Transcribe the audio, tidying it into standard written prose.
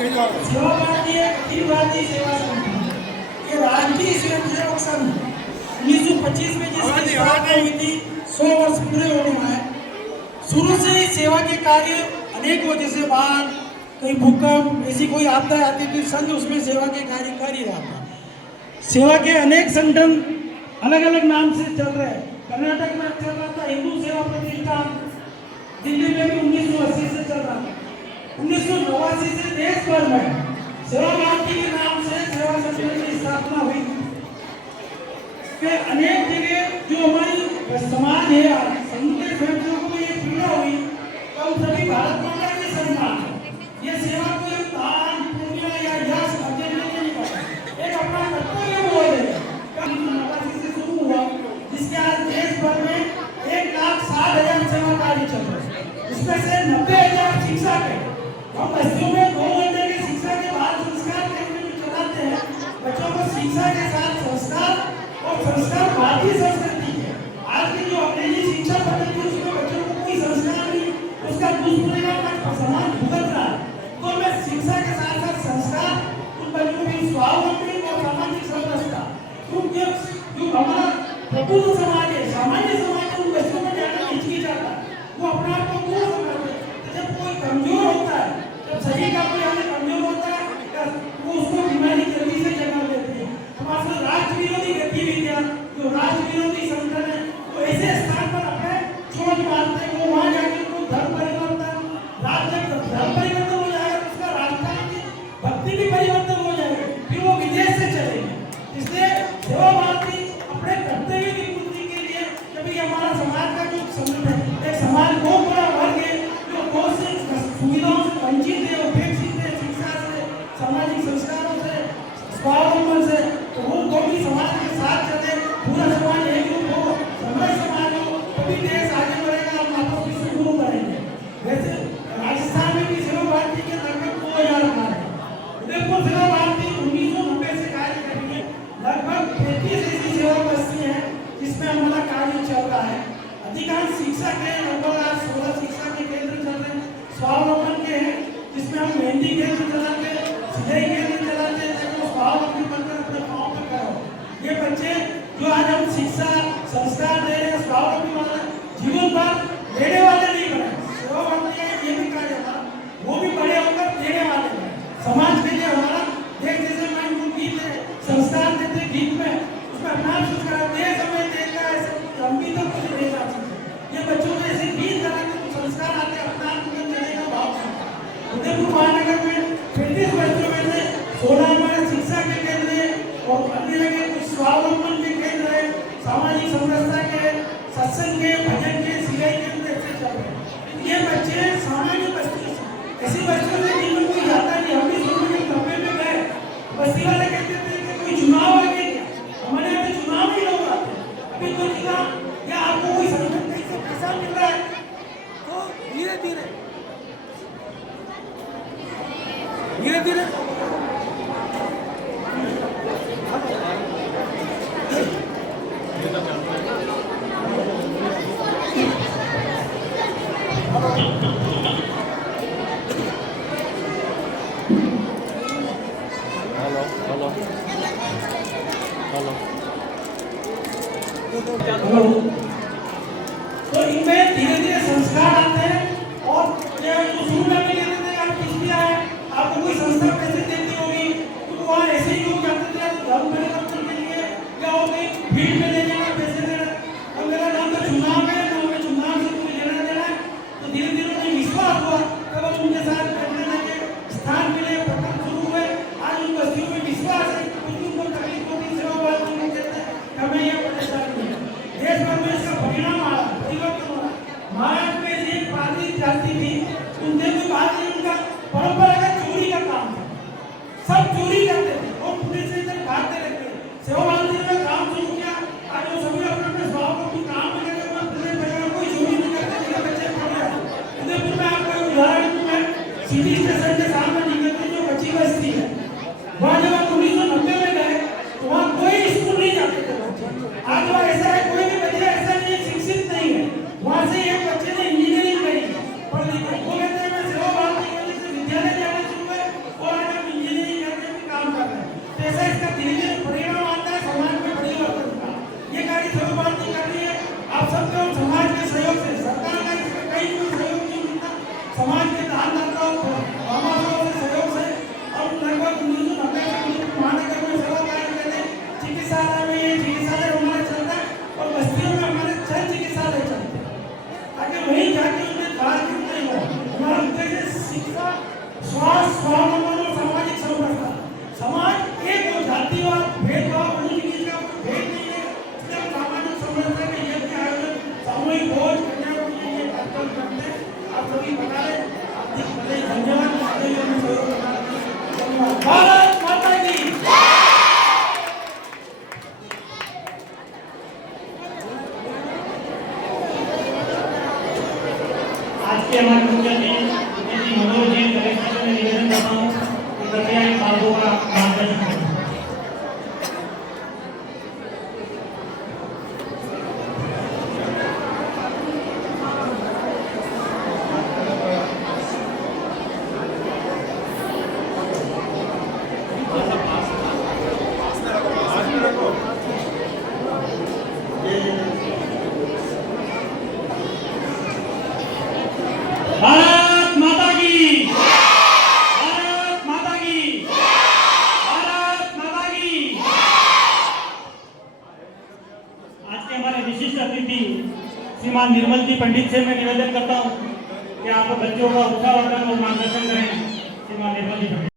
सेवा भारतीय अखिल भारतीय सेवा संगठन, ये राष्ट्रीय स्वयंसेवक संघ 1925 में जिसकी स्थापना हुई थी, 100 वर्ष पूरे होने में है। शुरू से ही सेवा के कार्य अनेक वजह से बाढ़, कहीं भूकंप, ऐसी कोई आपदा आती थी, संघ उसमें सेवा के कार्य कर ही रहा था। सेवा के अनेक संगठन अलग अलग नाम से चल रहे हैं। कर्नाटक में चल रहा था हिंदू सेवा प्रतिष्ठान, दिल्ली में भी 1980 से चल रहा था। 1989 से देश भर में सेवा भारती के नाम से सेवा संगठन की स्थापना हुई। के अनेक जगह जो हमारी समाज है, संघ के स्वयंसेवकों को ये पीड़ा हुई, तो सभी भारत माता के सम्मान ये सेवा को दान पुण्य या यश अर्जन नहीं करता, एक अपना कर्तव्य बोल है। से शुरू हुआ, जिसके आज देश भर में 1,60,000 सेवा कार्य चल रहे हैं। इसमें से 90,000 शिक्षा के, हम बच्चों में 2 घंटे की शिक्षा के बाद संस्कार केंद्र में चलाते हैं। बच्चों को शिक्षा के साथ संस्कार और संस्कार भारतीय संस्कृति है। आज की जो अंग्रेजी शिक्षा पद्धति उसमें बच्चों को कोई संस्कार नहीं, उसका दुष्परिणाम समाज भुगत रहा है। तो मैं शिक्षा के साथ साथ संस्कार उन बच्चों की स्वावलंबी और सामाजिक समरसता, क्योंकि जो हमारा प्रबुद्ध समाज है, सामान्य समाज है, उन बच्चों में जाना हिचकिचाता है, वो अपने आप को दूर समझते हैं। जब कोई कमजोर होता है, जब शरीर का कोई हमें कमजोर होता है, वो उसको बीमारी जल्दी से जन्म देती है। हमारे साथ राष्ट्र विरोधी गतिविधियां, जो राष्ट्र विरोधी संगठन है, वो ऐसे स्थान पर अपने चोट मारते हैं। वो वहां जाके उनको धर्म परिवर्तन, राज्य धर्म परिवर्तन हो जाएगा, उसका राजस्थान की भक्ति भी परिवर्तन हो जाएगा, फिर वो विदेश से चलेंगे। इसलिए सेवा भारती अपने कर्तव्य की पूर्ति के लिए, जब ये हमारा समाज का जो संगठन है, एक समाज बहुत बड़ा वर्ग है जो बहुत सी सुविधाओं से वंचित है, उपेक्षित है, शिक्षा से, सामाजिक संस्कारों से, स्वावलंबन से, तो वो भी समाज के साथ चले, पूरा समाज एक रूप हो, समृद्ध समाज हो, तभी देश आगे बढ़ेगा और माता की शुरू करेंगे। वैसे राजस्थान में भी सेवा भारती के लगभग 2000 कार्य है। उदयपुर सेवा भारती 1990 से कार्य करेंगे। लगभग 33 ऐसी सेवा बस्ती है जिसमें हमारा कार्य चल रहा है। अधिकांश शिक्षा के लगभग 16 शिक्षा के केंद्र चल रहे हैं, स्वावलंबन के हैं, जिसमें हम मेहंदी केंद्र चलाते हैं, सिलाई केंद्र चलाते हैं, ताकि वो स्वावलंबी बनकर अपने पाँव पे खड़ा हो। ये बच्चे जो आज हम शिक्षा संस्कार दे रहे हैं, स्वावलंबी बना रहे हैं, जीवन भर देने वाले नहीं बने। सेवा भारती ये भी कार्य हमारा, वो भी बड़े होकर देने वाले हैं समाज के लिए। हमारा देश जैसे मैं उनको गीत है, संस्कार देते गीत में, उसमें अपना संस्कार देश हमें देता है, हम भी तो कुछ दे सकते। ये बच्चों को ऐसे गीत करा के संस्कार आते अपना चलने का भाव। उदयपुर महानगर में 35 बच्चों में से 16 हमारे शिक्षा के केंद्र है और अन्य जगह कुछ स्वावलंबन के केंद्र है, सामाजिक समरसता के, सत्संग के, भजन के, सिलाई केंद्र ऐसे चल रहे हैं। ये बच्चे सामान्य बस्ती ऐसी बस्तियों से जिनमें कोई जाता नहीं। हम भी शुरू में 90 में गए, बस्ती वाले कहते थे कि कोई चुनाव आ गया क्या, हमारे यहाँ पे चुनाव ही लोग आते। अभी तो क्या क्या आपको कोई संगठन से पैसा मिल रहा है, तो धीरे धीरे धीरे धीरे तो इनमें धीरे धीरे संस्कार आते हैं। और शुरू में भी कहते थे आप किस लिए आए, आपको कोई संस्था पैसे देती होगी, तो वहाँ ऐसे ही लोग जाते थे धर्म परिवर्तन के लिए, या हो गई भीड़ में ले जाना पैसे देना। और मेरा नाम तो चुनाव है, तो हमें चुनाव से कोई लेना देना है। तो धीरे धीरे उन्हें विश्वास हुआ, तब हम उनके साथ बैठने के स्थान के लिए प्रकट शुरू हुए। आज उन बस्तियों में विश्वास है, क्योंकि उनको तकलीफ होती, सेवा भारती में कहते हैं हमें यह परेशानी है। देश भर में इसका परिणाम आ रहा है, परिवर्तन हो रहा है। महाराष्ट्र में एक पार्टी जाती थी, उनसे कोई बात नहीं, उनका परंपरागत चोरी का काम था, सब चोरी करते थे और पुलिस से भागते रहते थे। सेवा भारती ने काम शुरू किया, आज वो सभी अपने अपने स्वभाव को काम करके आप सबके और समाज के सहयोग से, सरकार का इसमें कहीं कोई सहयोग नहीं मिलता, समाज के दानदाताओं बाबाओं से सहयोग से और लगभग 1990 से महानगर में सेवा कार्य करते, चिकित्सालय में ये चिकित्सालय हमारा चलता है और बस्तियों में हमारे 6 चिकित्सालय चलते हैं ताकि वहीं जाके उन्हें बातचीत नहीं हो। हमारा उद्देश्य शिक्षा, स्वास्थ्य, स्वावलंबन और सामाजिक समरसता। समाज एक हो, जातिवाद, भेदभाव, नीति का भेद नहीं है, इसलिए सामाजिक समरसता के यज्ञ आयोजन, सामूहिक भोज कन्या को ये कार्यक्रम करते हैं। आप सभी बता रहे हार्दिक बधाई, धन्यवाद। भारत माता की आज के हमारे मुख्य अतिथि मनोज जी कलेक्टर में निवेदन करता हूँ कि कृपया इन बातों का मार्गदर्शन करें। भारत माता की, भारत माता की, भारत माता की। आज के हमारे विशिष्ट अतिथि श्रीमान निर्मल जी पंडित से मैं निवेदन करता हूं कि आप बच्चों का उत्साहवर्धन और मार्गदर्शन करें। श्रीमान निर्मल जी पंडित।